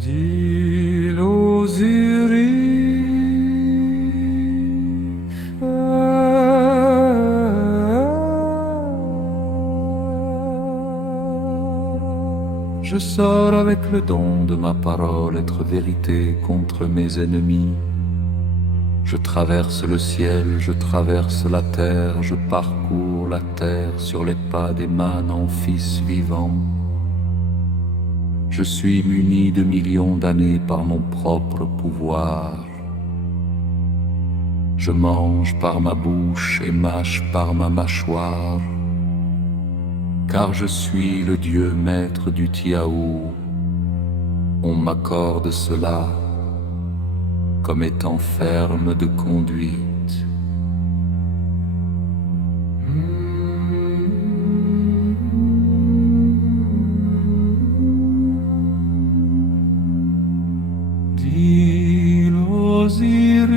dit Je sors avec le don de ma parole être vérité contre mes ennemis. Je traverse le ciel, je traverse la terre, je parcours la terre sur les pas des manants fils vivants. Je suis muni de millions d'années par mon propre pouvoir. Je mange par ma bouche et mâche par ma mâchoire, car je suis le Dieu maître du Tiaou. On m'accorde cela comme étant ferme de conduite. Dit l'Osiris,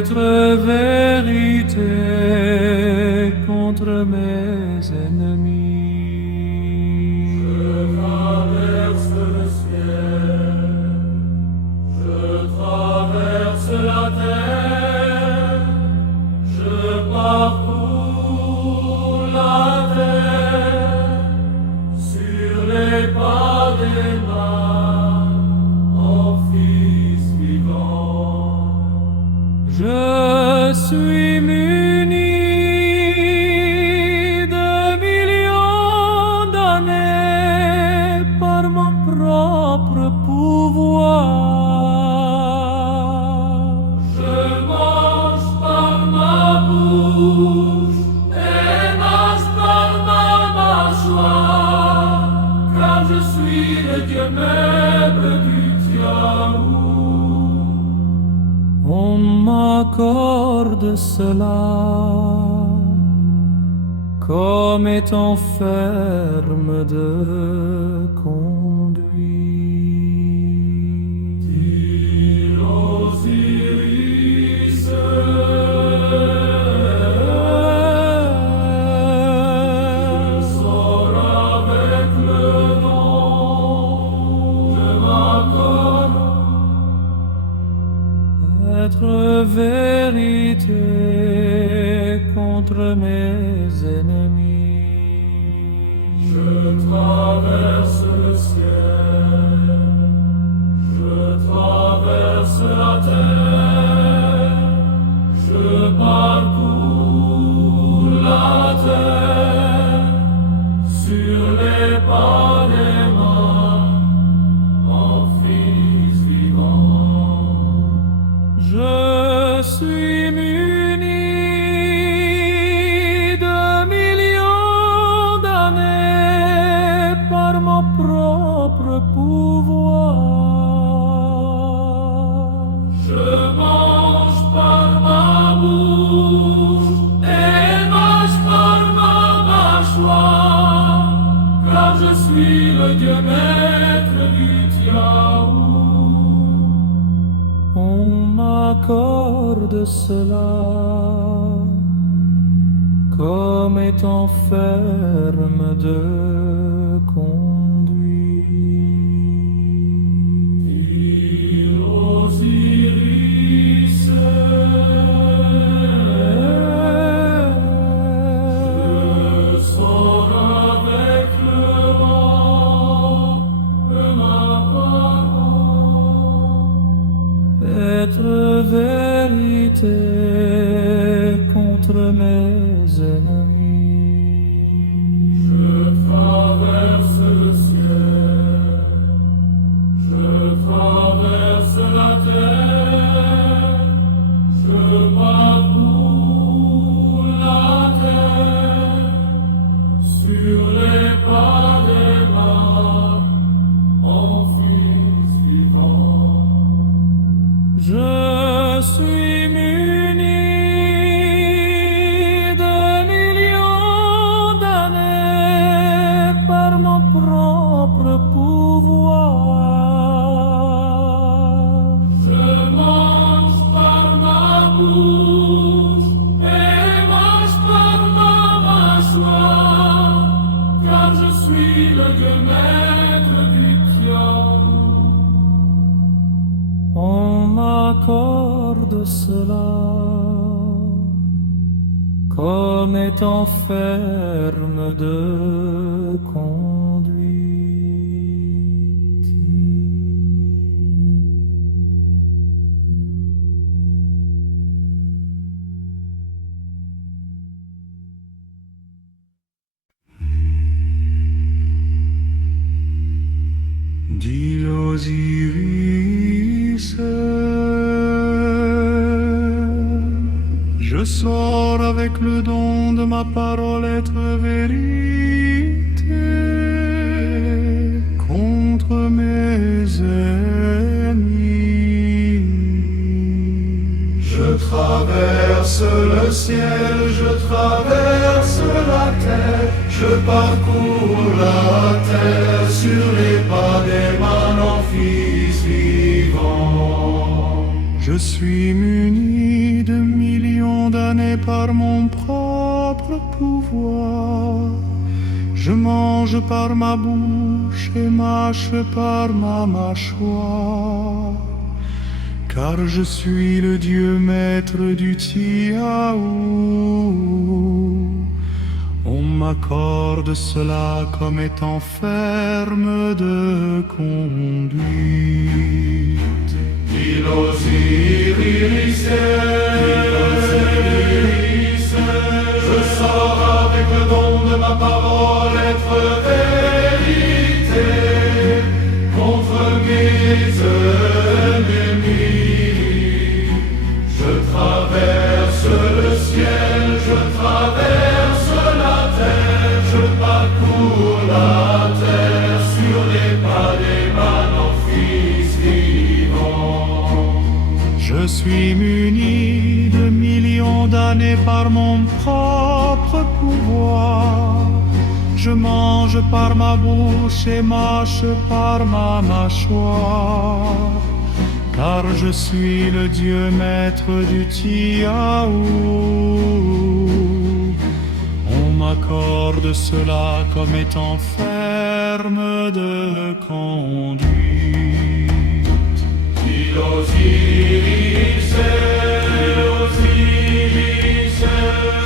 être vérité contre mes ennemis. Je traverse le ciel, je traverse la terre, je parcours la terre sur les pas des mains, mon fils vivant. Je suis muni de millions d'années par mon propre pouvoir. Je mange par ma bouche et mange par ma mâchoire, car je suis le Dieu même du Tiaou. On m'accorde cela comme étant ferme de conduite. Dit l'Osiris, je sors avec le nom de ma colonne. Être vérité contre mes ennemis. Je traverse le ciel, je traverse la terre, je parcours la terre sur les pas des mains, mon fils vivant. Je suis muni de millions d'années par mon propre pouvoir. Je mange par ma bouche et mange par ma mâchoire, car je suis le Dieu maître du Tiaou. On m'accorde cela comme étant ferme de conduite. Dit l'Osiris, je sors avec le vent de ma parole. Être vérité contre mes ennemis. Je traverse le ciel, je traverse la terre, je parcours la terre sur les pas des mains, mon fils vivant. Je suis muni m'accorde cela comme étant ferme de conduite. Dit l'Osiris, je sors avec le don de ma parole être vérité contre mes ennemis. Je traverse le ciel, je traverse la terre, je parcours la terre sur les pas des manants fils vivants. Je suis muni de millions d'années par mon propre pouvoir. Je mange par ma bouche et mâche par ma mâchoire. Car je suis le Dieu maître du Tiaou. On m'accorde cela comme étant ferme de conduite. Il Osiris, je sors avec le don de ma parole être vérité contre mes ennemis. Je traverse le ciel, je traverse la terre, je parcours la terre sur les pas des manants fils vivants. Je suis muni de millions d'années par mon propre pouvoir. Je mange par ma bouche et mâche par ma mâchoire. Car je suis le Dieu maître du Tiaou. On m'accorde cela comme étant ferme de conduite. Il Osiris,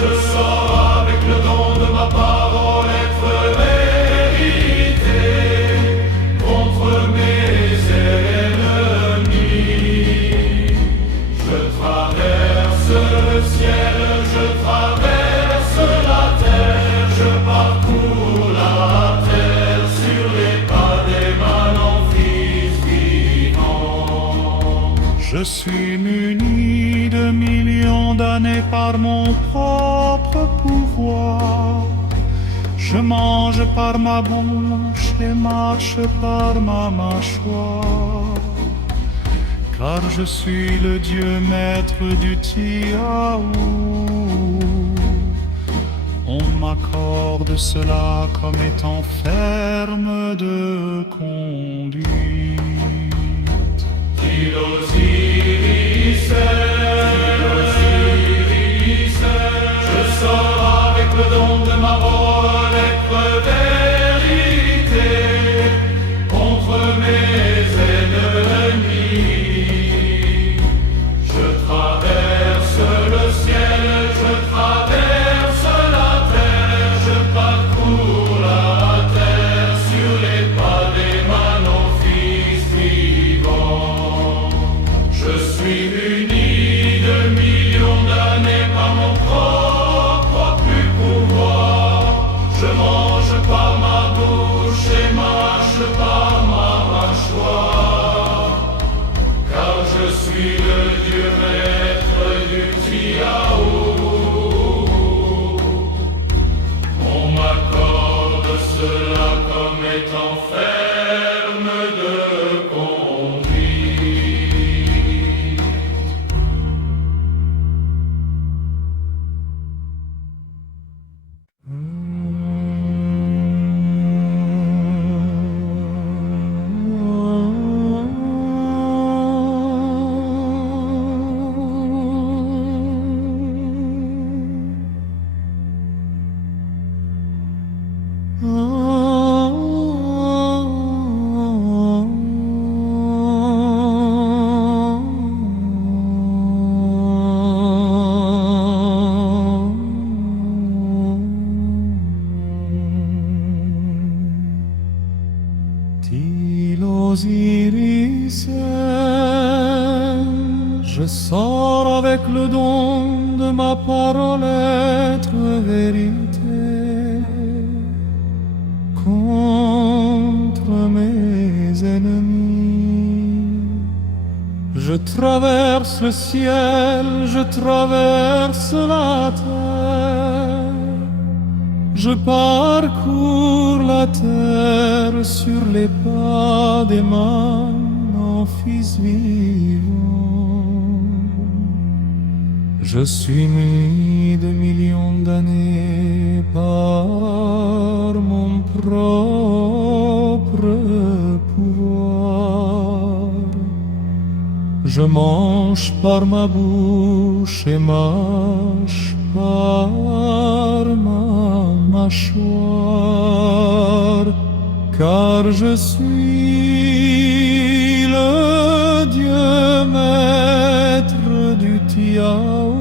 je sors avec le don de ma parole être vérité contre mes ennemis. Je traverse le ciel, je traverse la terre, je parcours la terre sur les pas des manants fils vivants. Je suis muni de millions d'années par mon propre pouvoir. Je mange par ma bouche et mâche par ma mâchoire. Car je suis le Dieu maître du Tiaou. On m'accorde cela comme étant ferme de conduite. Il Osiris, je sors avec le don de ma parole être vérité contre mes ennemis. Je traverse le ciel, je traverse la terre, je parcours la terre sur les pas des manants fils vivants. je sors avec le don de ma parole être vérité contre mes ennemis. Je traverse le ciel, je traverse la terre, je parcours la terre sur les pas des mains mon fils vivant. Je suis muni de millions d'années par mon propre pouvoir. Je mange par ma bouche et mâche par ma mâchoire, car je suis le Dieu maître du Tiao.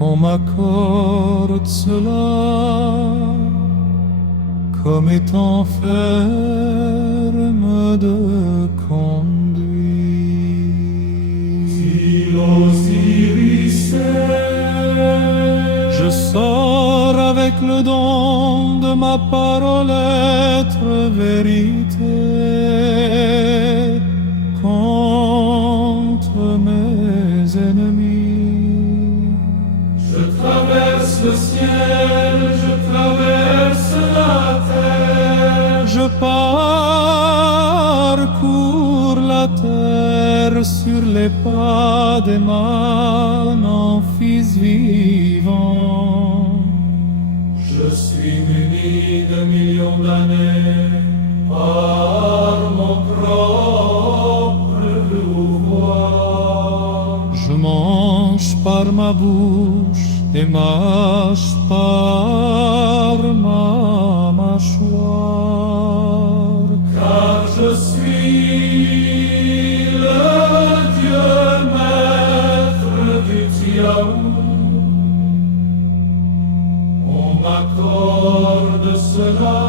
On m'accorde cela comme étant ferme de conduite. Je sors avec le don de ma parole être vérité contre mes ennemis. Je traverse le ciel, je traverse la terre, je parcours la terre sur les pas des mains mon fils vivant. Je suis muni de millions d'années par mon propre pouvoir. Je mange par ma bouche et mâche par ma mâchoire, car je suis le Dieu maître du Tiao. On m'accorde cela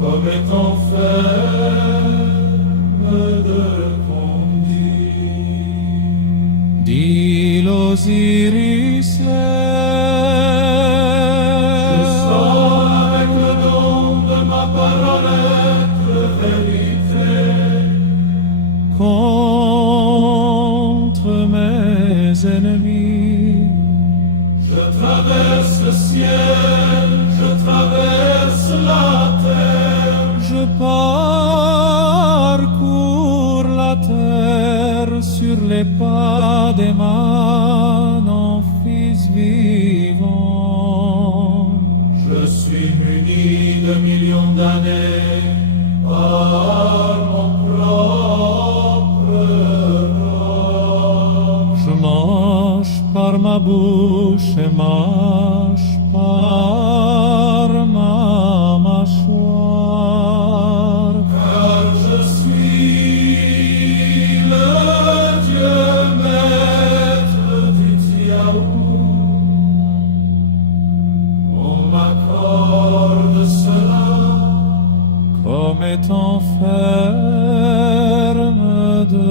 comme étant ferme de conduite. Dit l'Osiris, je sors avec le don de ma parole être vérité contre mes ennemis. Je traverse le ciel, je traverse la terre, je parcours la terre sur les pas des mains mon fils vivant. Je suis muni de millions d'années par mon propre bras. Je mange par ma bouche et mâche par ma mâchoire, car je suis le Dieu maître du Tiao. On m'accorde cela comme étant ferme de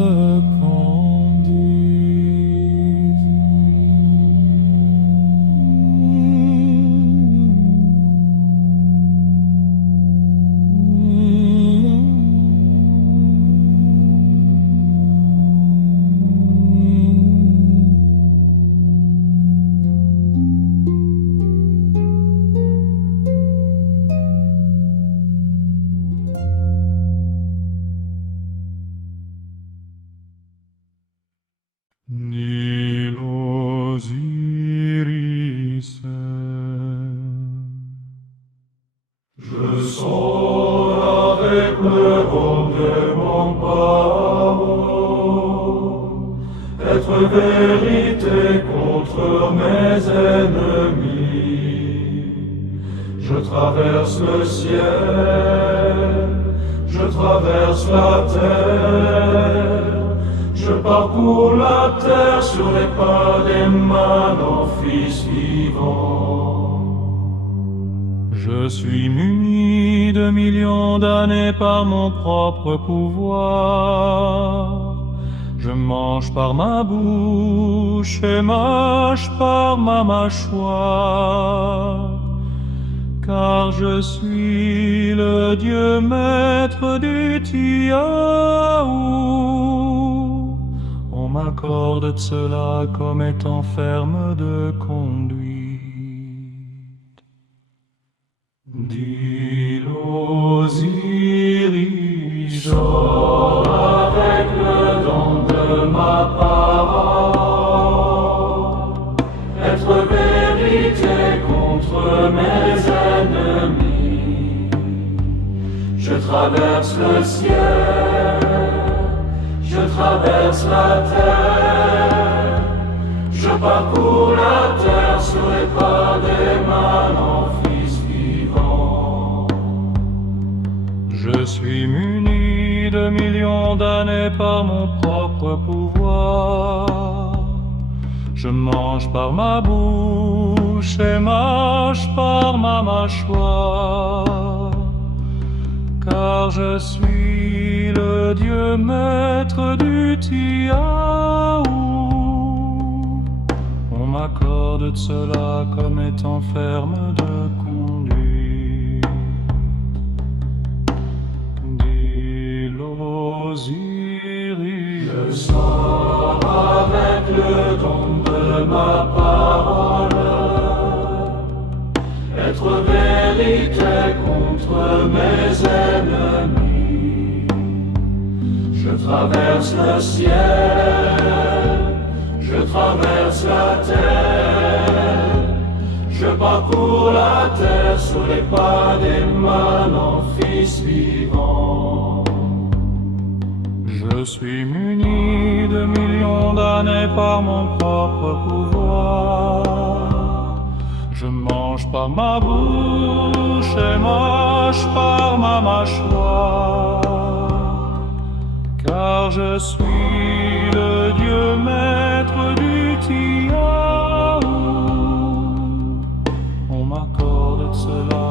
Nil Osiris. Je sors avec le don de mon parole, être vérité contre mes ennemis. Je traverse le ciel, je traverse la terre, je parcours la terre sur les pas des mains mon fils vivant. Je suis muni muni de millions d'années par mon propre pouvoir. Je mange par ma bouche et mâche par ma mâchoire, car je suis le Dieu maître du Tiaou. On m'accorde cela comme étant ferme de conduite. Dit l'Osiris, Sors avec le don de ma parole, être vérité contre mes ennemis. Je traverse le ciel, je traverse la terre, je parcours la terre sur les pas des manants. Je suis muni de millions d'années par mon propre pouvoir. Je mange par ma bouche et mâche par ma mâchoire, car je suis le Dieu maître du Tiaou. On m'accorde cela comme étant ferme de conduite. Je sors avec le don de ma parole, être vérité contre mes ennemis. Je traverse le ciel, je traverse la terre, je parcours la terre sous les pas des manants fils vivants. Je suis muni de millions d'années par mon propre pouvoir. Je mange par ma bouche et mâche par ma mâchoire, car je suis le Dieu maître du Tiaou. On m'accorde cela